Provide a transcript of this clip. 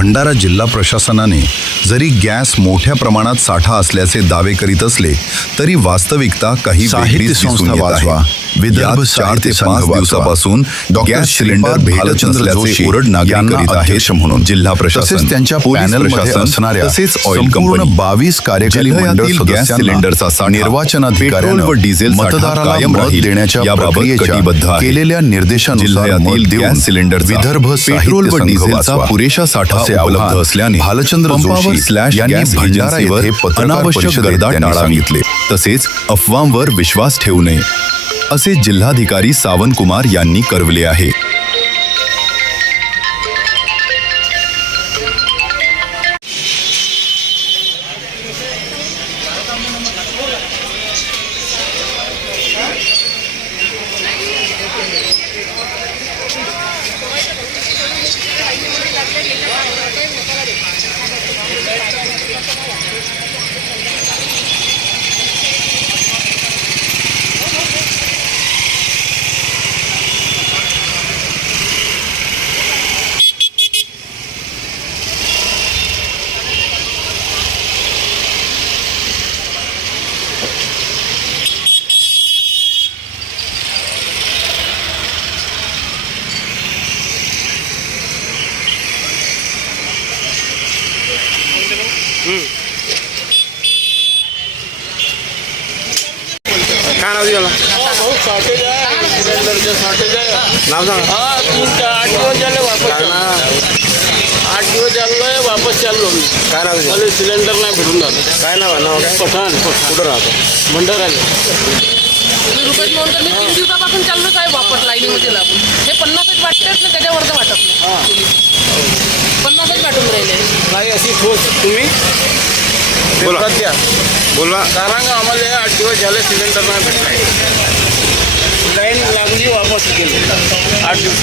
भंडारा जिल्हा प्रशासनाने जरी गॅस मोठ्या प्रमाणात साठा असल्याचे दावे करीत असले तरी वास्तविकता काही वेगळीच दिसून येत आहे। विदर्भ 4 ते 5 दिवसापासून गॅस सिलेंडर भेटत नसल्याचे ओरड नागरिक करीत आहेत म्हणून जिल्हा प्रशासन त्यांच्या पॅनलमध्ये असणाऱ्या तसेच ऑइल संपूर्ण कंपनी 22 कार्यकारी मंडळ गॅस सिलेंडरचा साठा निर्वाचन पेट्रोल व डिझेल मतदाराला कायम मत राहील देण्याच्या याबाबत प्रक्रियेच्या कटिबद्ध आहे। केलेल्या निर्देशानुसार जिल्ह्यातील मत देऊन गॅस सिलेंडरचा विदर्भ पेट्रोल व साहित्य डिझेलचा संघ पुरेशा साठा असे उपलब्ध आवाहन असल्याने भालचंद्र पंपावर जोशी यांनी यांनी भंडारा भंडारा येथे पत्रकार अनावश्यक परिषदेत गदाट त्यांनी टाळावी। सांगितले। तसेच अफवांवर विश्वास ठेवू नये असे जिल्हाधिकारी सावंतकुमार यांनी कळवले आहे। काय नाव दिला? शॉर्टेज आहे, सिलेंडरचे शॉर्टेज आहे। नाव सांगा। 8 दिवस झाले वापस 8 दिवस झालोय वापस चाललो मी। काय नाव दिलं? मला सिलेंडर नाही भेटून राहिलं। काय नाव आहे? नाव काय? पठाण। कुठं राहतो? भंडाराला। रुपये नोंद करणे 3 दिवसापासून चाललोच आहे वापस लाईनीमध्ये लागून। हे 50च वाटतेच ना, त्याच्यावर तर वाटत नाही। 50च वाटून राहिले नाही अशी ठोस तुम्ही बोला द्या बोला कारण आम्हाला 8 दिवस झाले सिलेंडर नाही भेटलाय। लाईन लागली वापस गेली 8 दिवस।